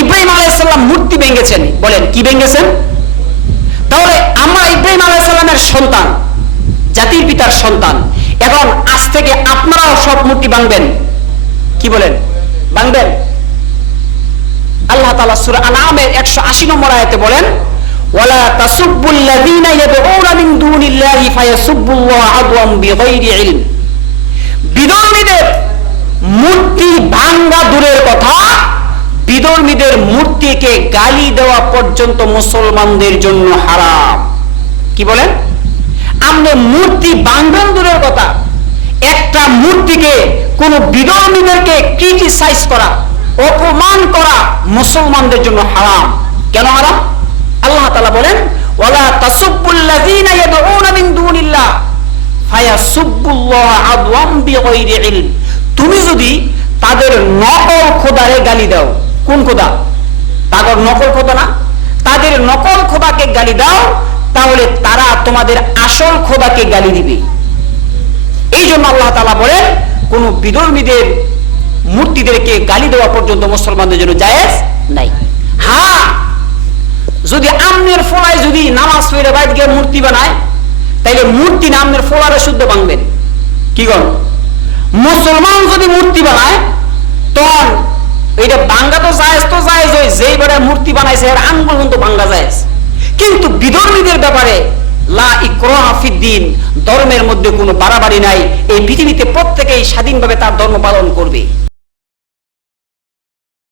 ইব্রাহিম আলাইসাল্লাম মূর্তি ভেঙেছেন। বলেন, কি ভেঙেছেন? তাহলে আমরা ইব্রাহিম আলাইসাল্লামের সন্তান, জাতির পিতার সন্তান এখন আজ থেকে আপনারাও সব মূর্তি ভাঙবেন। কি বলেন? ভাঙবেন? আল্লাহ তাআলা সূরা আনামের 180 নম্বর আয়াতে বলেন, ওয়ালা তাসুব্বুল্লাযীনা ইয়াদউনা মিন দুনিল্লাহি ফায়াসুব্বুল্লাহ আদওয়াম বিগাইরি ইলম। বিধর্মীদের মূর্তি ভাঙ্গা দূরের কথা বিধর্মীদের মূর্তিকে গালি দেওয়া পর্যন্ত মুসলমানদের জন্য হারাম। কি বলেন? আপনি মূর্তি ভাঙ্গন দূরের কথা। একটা মূর্তিকে কোন বিধর্মীদেরকে ক্রিটিসাইজ করা, অপমান করা মুসলমানদের জন্য হারাম। কেন হারাম? আল্লাহ তাআলা বলেন, ওয়ালা তাসুব্বুল্লাযীনা ইয়াদউনা মিন দুনিল্লাহ, ফায়াসুব্বুল্লাহ আদওয়াম বিগাইরি ইলম। তুমি যদি তাদের নকল খোদারে গালি দাও কোন খোদা? তাদের নকল খোদা না? তাদের নকল খোদাকে গালি দাও, তাহলে তারা তোমাদের আসল খোদাকে গালি দিবে। এই জন্য আল্লাহ তাআলা বলেন, কোন বিধর্মীদের, মূর্তিদেরকে গালি দেওয়া পর্যন্ত মুসলমানদের জন্য জায়েজ নাই। হ্যাঁ যদি আমনের ফোলায় যদি নামাজ পড়ে বাইরে গিয়ে মূর্তি বানায়, তাইলে মূর্তি না আমনের ফলারে শুদ্ধ ভাঙবেন কি কর মুসলমান যদি মূর্তি বানায়, তখন এটা বাঙ্গা তো জায়েজ তো জায়েজ। ওই যেই বেড়ার মূর্তি বানাইছে, এর আঙ্গুল কিন্তু বাঙ্গা জায়েজ। কিন্তু বিধর্মীদের ব্যাপারে লা ইকরাহা ফিদ্দিন ধর্মের মধ্যে কোনো বাড়াবাড়ি নাই। এই পৃথিবীতে প্রত্যেকেই স্বাধীনভাবে তার ধর্ম পালন করবে।